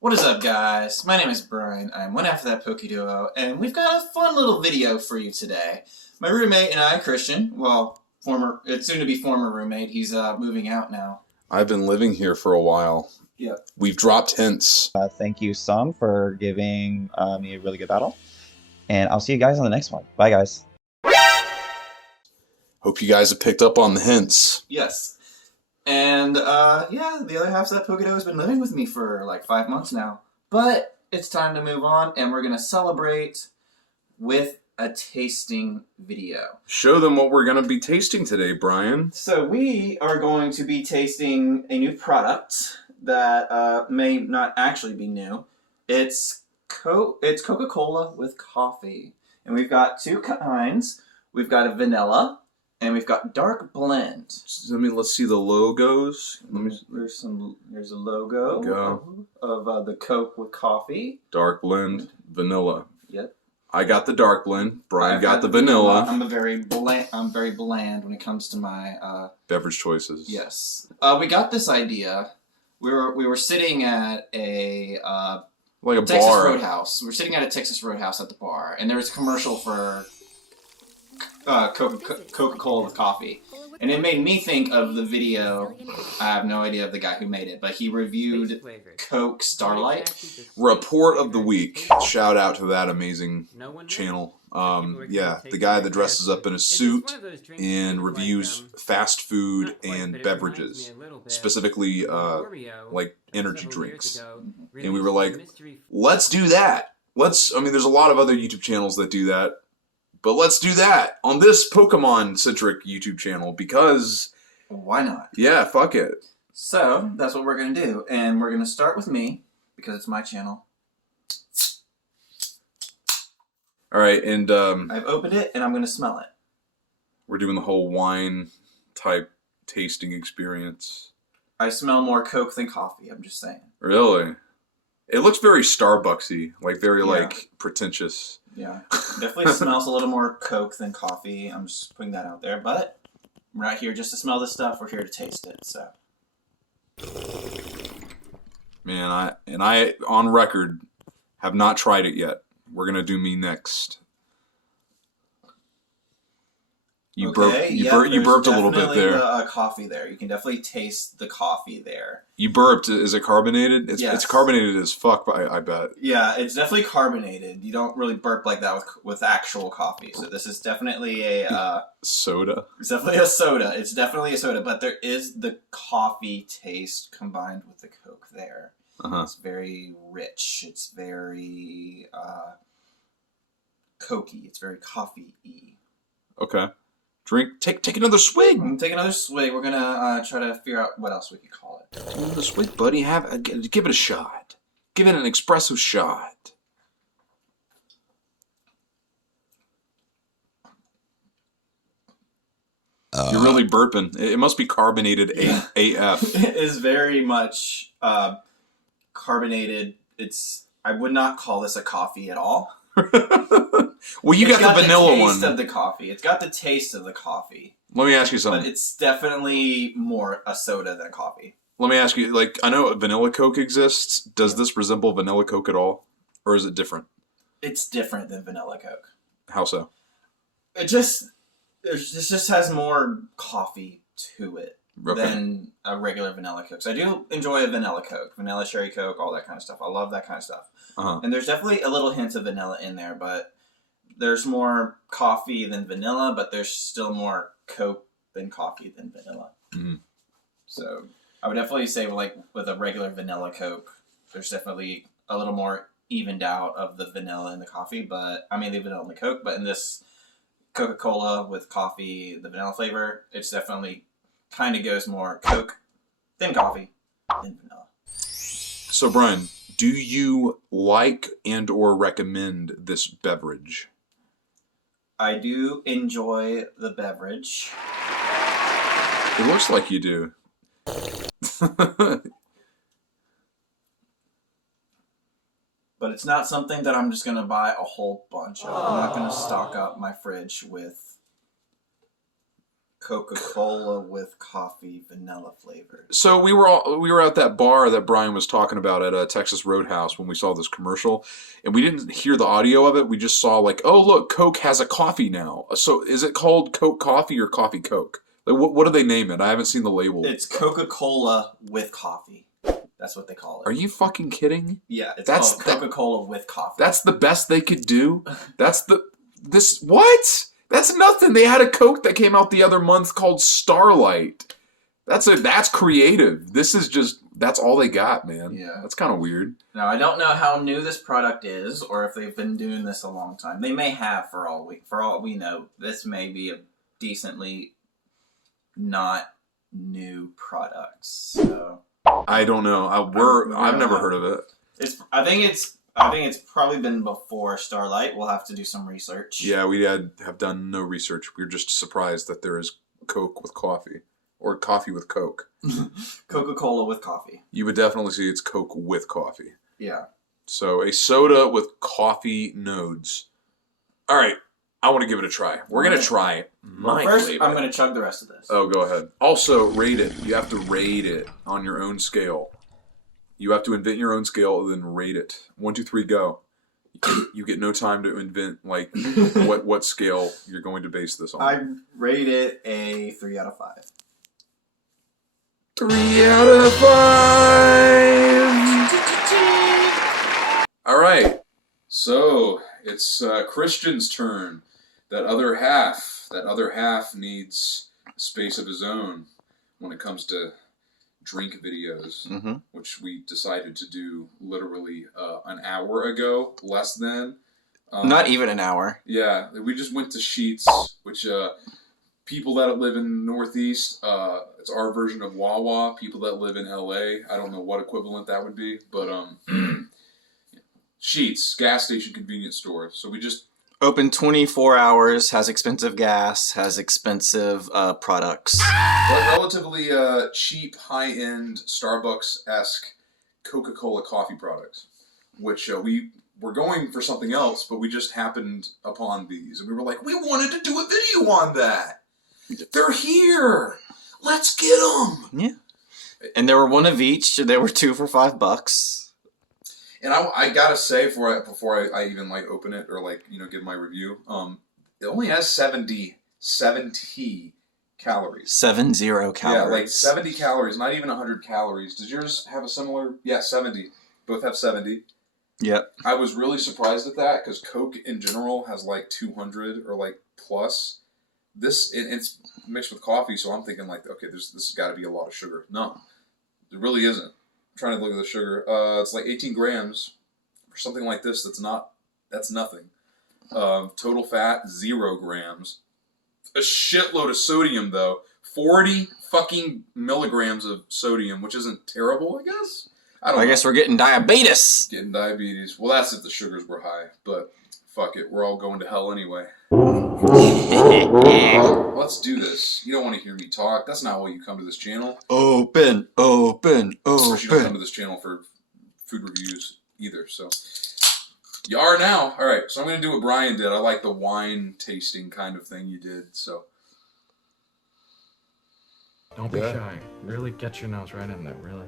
What is up, guys? My name is Bryan. I'm one half of That Poké Duo, and we've got a fun little video for you today. My roommate and I, Christian, well, soon-to-be former roommate, he's moving out now. I've been living here for a while. Yeah. We've dropped hints. Thank you, Song, for giving me a really good battle. And I'll see you guys on the next one. Bye, guys. Hope you guys have picked up on the hints. Yes. And, yeah, the other half of That Poké Duo has been living with me for like 5 months now. But it's time to move on, and we're going to celebrate with a tasting video. Show them what we're going to be tasting today, Bryan. So we are going to be tasting a new product that may not actually be new. It's Coca-Cola with coffee. And we've got two kinds. We've got a vanilla, and we've got dark blend. Let's see the logos. There's a logo of the Coke with coffee. Dark blend, vanilla. Yep. I got the dark blend. Bryan got the vanilla. I'm very bland when it comes to my beverage choices. Yes. We got this idea. We were sitting at a Texas bar. Roadhouse. We were sitting at a Texas Roadhouse at the bar, and there was a commercial for Coca-Cola with coffee. And it made me think of the video. I have no idea of the guy who made it, but he reviewed Coke Starlight. Report of the week. Shout out to that amazing channel. Yeah, the guy that dresses up in a suit and reviews fast food and beverages, specifically like energy drinks. And we were like, let's do that. I mean, there's a lot of other YouTube channels that do that. But let's do that on this Pokemon-centric YouTube channel because... Why not? Yeah, fuck it. So, that's what we're going to do. And we're going to start with me, because it's my channel. Alright, and... I've opened it, and I'm going to smell it. We're doing the whole wine-type tasting experience. I smell more Coke than coffee, I'm just saying. Really? It looks very Starbucksy, like very, like, pretentious. Yeah, definitely smells a little more Coke than coffee. I'm just putting that out there, but we're not here just to smell this stuff. We're here to taste it. So, man, I on record have not tried it yet. We're gonna do me next. You burped a little bit there. Coffee there. You can definitely taste the coffee there. You burped. Is it carbonated? It's carbonated as fuck, I bet. Yeah, it's definitely carbonated. You don't really burp like that with actual coffee. So this is definitely a... soda? It's definitely a soda. It's definitely a soda. But there is the coffee taste combined with the Coke there. It's very rich. It's very Cokey. It's very coffee-y. Okay. Drink. Take another swig. Take another swig. We're gonna try to figure out what else we could call it. Take another swig, buddy. Give it a shot. Give it an espresso shot. You're really burping. It must be carbonated AF. It is very much carbonated. I would not call this a coffee at all. Well, you got the vanilla one. It's got the taste of the coffee. It's got the taste of the coffee. Let me ask you something. But it's definitely more a soda than coffee. Let me ask you, like, I know vanilla Coke exists. Does this resemble vanilla Coke at all? Or is it different? It's different than vanilla Coke. How so? It just has more coffee to it than a regular vanilla Coke. So I do enjoy a vanilla Coke, vanilla cherry Coke, all that kind of stuff. I love that kind of stuff. And there's definitely a little hint of vanilla in there, but there's more coffee than vanilla, but there's still more Coke than coffee than vanilla. Mm-hmm. So I would definitely say with a regular vanilla Coke, there's definitely a little more evened out of the vanilla in the coffee, the vanilla in the Coke, but in this Coca-Cola with coffee, the vanilla flavor, it's definitely kind of goes more Coke, then coffee, then vanilla. So Bryan, do you like and or recommend this beverage? I do enjoy the beverage. It looks like you do. But it's not something that I'm just going to buy a whole bunch of. I'm not going to stock up my fridge with Coca-Cola with coffee vanilla flavor. So we were at that bar that Bryan was talking about at Texas Roadhouse when we saw this commercial, and we didn't hear the audio of it. We just saw oh look, Coke has a coffee now. So is it called Coke Coffee or Coffee Coke? What do they name it? I haven't seen the label. It's Coca-Cola with coffee. That's what they call it. Are you fucking kidding? Yeah, it's called Coca-Cola with coffee. That's the best they could do? What? That's nothing. They had a Coke that came out the other month called Starlight. That's creative. This is that's all they got, man. Yeah. That's kind of weird. Now, I don't know how new this product is or if they've been doing this a long time. They may have for all we know. This may be a decently not new product. So I don't know. I've never heard of it. I think it's probably been before Starlight. We'll have to do some research. Yeah, we have done no research. We're just surprised that there is Coke with coffee. Or coffee with Coke. Coca-Cola with coffee. You would definitely see it's Coke with coffee. Yeah. So a soda with coffee nodes. All right. I want to give it a try. We're going to try it. First, flavor. I'm going to chug the rest of this. Oh, go ahead. Also, rate it. You have to rate it on your own scale. You have to invent your own scale and then rate it. 1, 2, 3, go. You get no time to invent what scale you're going to base this on. I rate it a 3 out of 5. 3 out of 5. All right. So it's Christian's turn. That other half needs a space of his own when it comes to drink videos, which we decided to do literally an hour ago, less than. Not even an hour. Yeah, we just went to Sheets, which people that live in Northeast, it's our version of Wawa. People that live in LA, I don't know what equivalent that would be, but Sheets, gas station convenience store. So we just open 24 hours, has expensive gas, has expensive products. But relatively cheap, high-end, Starbucks-esque Coca-Cola coffee products, which we were going for something else, but we just happened upon these. And we were like, we wanted to do a video on that. They're here. Let's get them. Yeah. And there were one of each. There were 2 for $5. And I gotta say, before I even open it or give my review, it only has 70 calories. 70 calories. Yeah, 70 calories, not even 100 calories. Does yours have a similar? Yeah, 70. Both have 70. Yep. I was really surprised at that because Coke in general has 200 or plus. It's mixed with coffee, so I'm thinking okay, this has got to be a lot of sugar. No, it really isn't. I'm trying to look at the sugar. It's 18 grams for something like this. That's nothing. Total fat 0 grams. A shitload of sodium though. 40 fucking milligrams of sodium, which isn't terrible, I guess. I guess we're getting diabetes. Getting diabetes. Well, that's if the sugars were high, but fuck it. We're all going to hell anyway. Let's do this. You don't want to hear me talk. That's not why you come to this channel. Open. Of course, you don't come to this channel for food reviews either, so. You are now. All right, so I'm going to do what Bryan did. I like the wine tasting kind of thing you did, so. Don't be shy. Really get your nose right in there, really.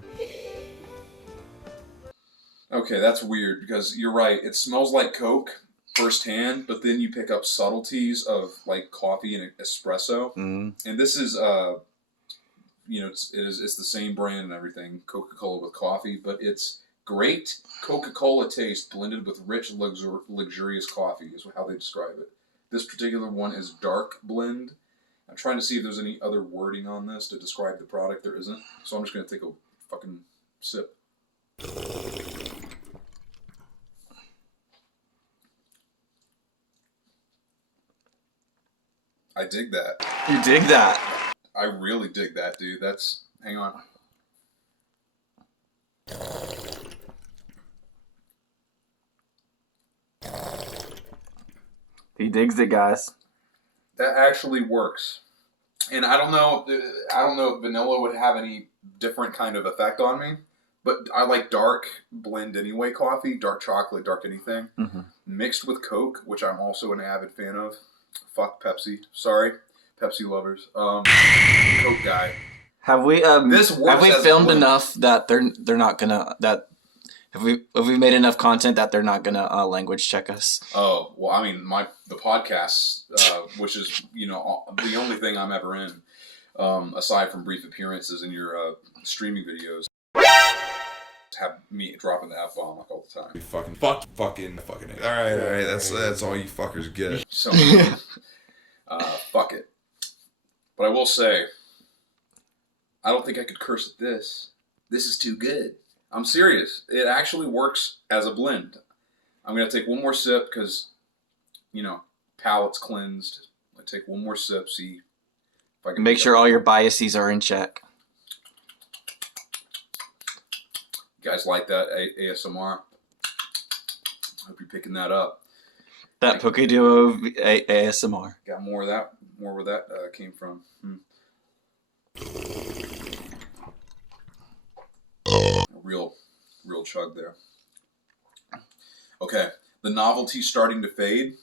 Okay, that's weird because you're right. It smells like Coke firsthand, but then you pick up subtleties of coffee and espresso. Mm-hmm. And this is, it's the same brand and everything, Coca-Cola with coffee, but it's Great Coca-Cola taste blended with rich, luxurious coffee is how they describe it. This particular one is dark blend. I'm trying to see if there's any other wording on this to describe the product. There isn't. So I'm just going to take a fucking sip. I dig that. You dig that? I really dig that, dude. That's... Hang on. He digs it, guys. That actually works. And I don't know if vanilla would have any different kind of effect on me, but I like dark blend anyway coffee, dark chocolate, dark anything, mixed with Coke, which I'm also an avid fan of. Fuck Pepsi. Sorry, Pepsi lovers. Coke guy. Have we this works have we as a filmed blend. enough that they're not gonna have we made enough content that they're not gonna language check us? Oh well, I mean the podcast, which is the only thing I'm ever in, aside from brief appearances in your streaming videos, have me dropping the F-bomb like all the time. Fucking. All right. That's all you fuckers get. So, fuck it. But I will say, I don't think I could curse at this. This is too good. I'm serious. It actually works as a blend. I'm going to take one more sip because, palate's cleansed. I take one more sip, see if I can... Make sure all your biases are in check. You guys like that ASMR? I hope you're picking that up. That Poké Duo ASMR. Got more of that. More where that came from. Real chug there. Okay, the novelty's starting to fade.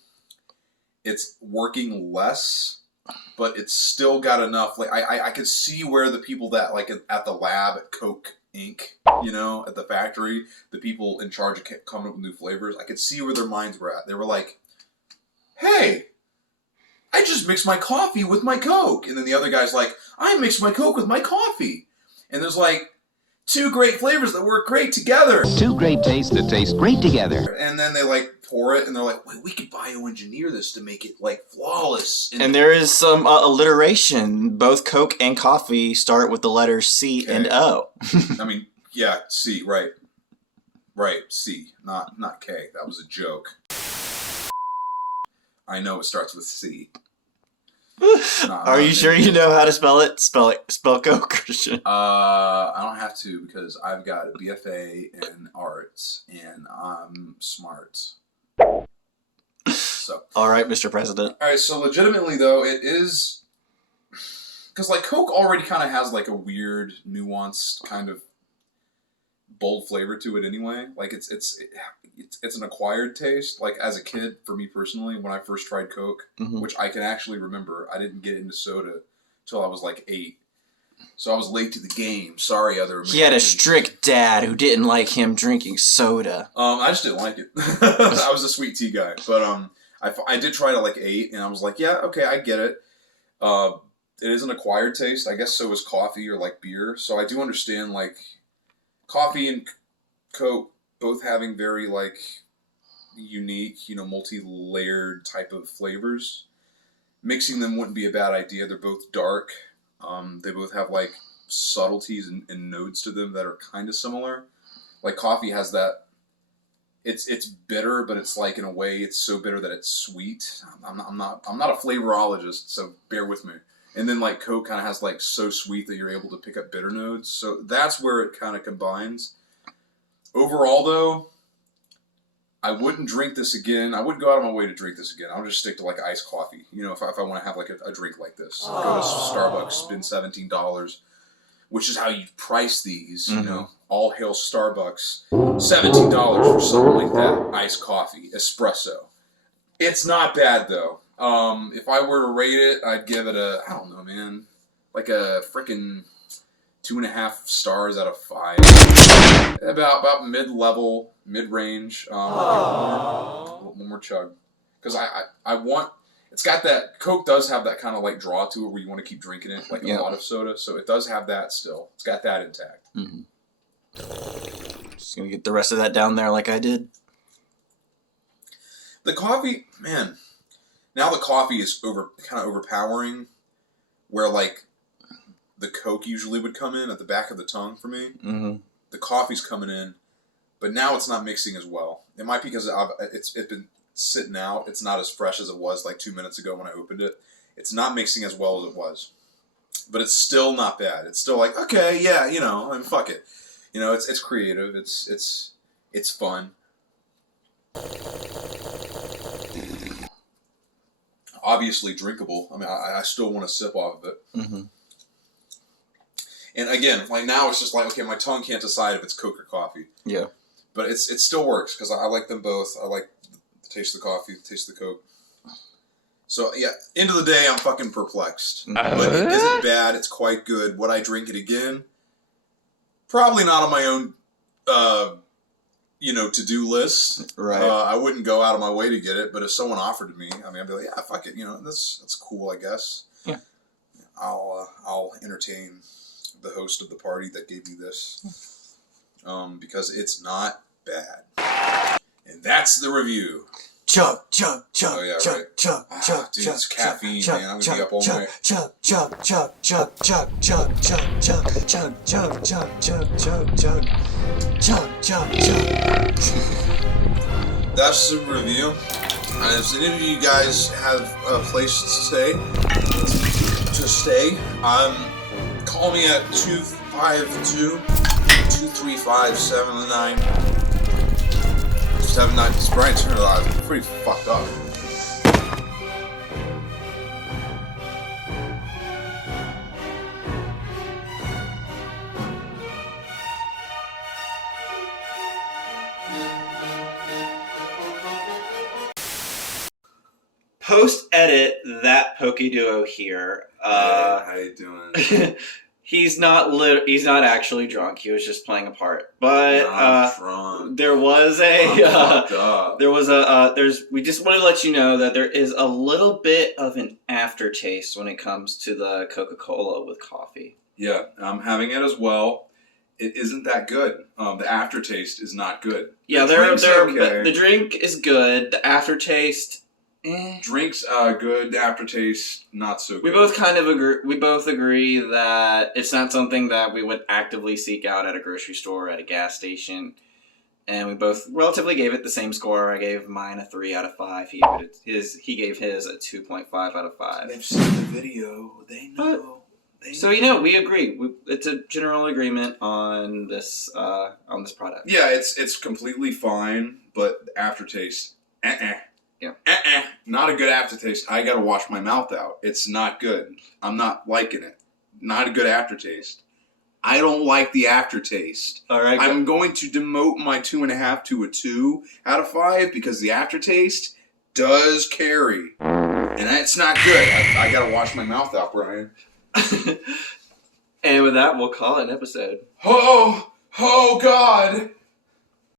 It's working less, but it's still got enough. Like I could see where the people that like at the lab at Coke Inc., at the factory, the people in charge of coming up with new flavors, I could see where their minds were at. They were like, hey, I just mixed my coffee with my Coke. And then the other guy's like, I mixed my Coke with my coffee. And there's like two great flavors that work great together. Two great tastes that taste great together. And then they like pour it and they're like, wait, we could bioengineer this to make it like flawless. And there is some alliteration. Both Coke and coffee start with the letters C and O. I mean, yeah, C, right. Right, C, not K. That was a joke. I know it starts with C. Are you sure you know how to spell it? Spell Coke, Christian. I don't have to because I've got a BFA in arts and I'm smart. So. All right, Mr. President. All right, so legitimately though, it is because like Coke already kind of has like a weird, nuanced kind of bold flavor to it anyway. Like it's an acquired taste. Like as a kid, for me personally, when I first tried Coke, which I can actually remember, I didn't get into soda till I was like 8. So I was late to the game. Sorry, other Americans. He had a strict dad who didn't like him drinking soda. I just didn't like it. I was a sweet tea guy. But I did try it at like 8, and I was like, yeah, okay, I get it. It is an acquired taste. I guess so is coffee or like beer. So I do understand like coffee and Coke both having very like unique, multi-layered type of flavors. Mixing them wouldn't be a bad idea. They're both dark. They both have like subtleties and nodes to them that are kind of similar. Like coffee has that. It's bitter, but it's like in a way it's so bitter that it's sweet. I'm not a flavorologist, so bear with me. And then like Coke kind of has like so sweet that you're able to pick up bitter notes. So that's where it kind of combines. Overall, though, I wouldn't drink this again. I wouldn't go out of my way to drink this again. I'll just stick to like iced coffee. If I want to have like a drink like this, go to Starbucks, spend $17, which is how you price these. All hail Starbucks, $17 for something like that. Iced coffee, espresso. It's not bad though. If I were to rate it, I'd give it I don't know, man, like a frickin' 2.5 stars out of 5. About mid-level, mid-range. One more chug. Because I want... It's got that... Coke does have that kind of like draw to it where you want to keep drinking it, like a lot of soda. So it does have that still. It's got that intact. Just gonna get the rest of that down there like I did. The coffee, man. Now the coffee is kind of overpowering, where like the Coke usually would come in at the back of the tongue for me. Mm-hmm. The coffee's coming in, but now it's not mixing as well. It might be because it's been sitting out. It's not as fresh as it was like 2 minutes ago when I opened it. It's not mixing as well as it was, but it's still not bad. It's still like, okay, yeah, you know, I mean, fuck it. You know, it's creative. It's fun. Obviously drinkable. I mean, I still want to sip off of it. Mm-hmm. And again, like now it's just like, okay, my tongue can't decide if it's Coke or coffee. Yeah. But it still works because I like them both. I like the taste of the coffee, the taste of the Coke. So yeah, end of the day, I'm fucking perplexed. But it isn't bad. It's quite good. Would I drink it again? Probably not on my own, to-do list. Right. I wouldn't go out of my way to get it. But if someone offered it to me, I mean, I'd be like, yeah, fuck it. You know, that's cool, I guess. Yeah. I'll entertain the host of the party that gave me this, because it's not bad. And that's the review. Chug, chug, chug, Oh, yeah, chug, right. chug, chug, Dude, chug, it's caffeine, chug, man. I'm gonna chug, be up all chug, night. chug, chug, chug, chug, chug, chug, chug, chug, chug, chug, chug, chug, chug, chug, chug, chug, chug. That's the review. And if any of you guys have a place to stay, call me at 252-235-7979. This Bryan turned it on. It's pretty fucked up. Post-edit, That Poké Duo here. How you doing? He's not actually drunk. He was just playing a part. But I'm drunk. there was we just want to let you know that there is a little bit of an aftertaste when it comes to the Coca-Cola with coffee. Yeah, I'm having it as well. It isn't that good. The aftertaste is not good. Yeah, okay. The drink is good. The aftertaste, Drinks good. The aftertaste not so good. We both kind of agree. We both agree that it's not something that we would actively seek out at a grocery store, at a gas station, and we both relatively gave it the same score. I gave mine a 3 out of 5. He gave his a 2.5 out of 5. They've seen the video. They know. So we agree. It's a general agreement on this product. Yeah, it's completely fine, but the aftertaste, Yeah. Not a good aftertaste. I gotta wash my mouth out. It's not good. I'm not liking it. Not a good aftertaste. I don't like the aftertaste. All right. I'm going to demote my 2.5 to a 2 out of 5 because the aftertaste does carry. And that's not good. I gotta wash my mouth out, Bryan. And with that, we'll call it an episode. Oh God!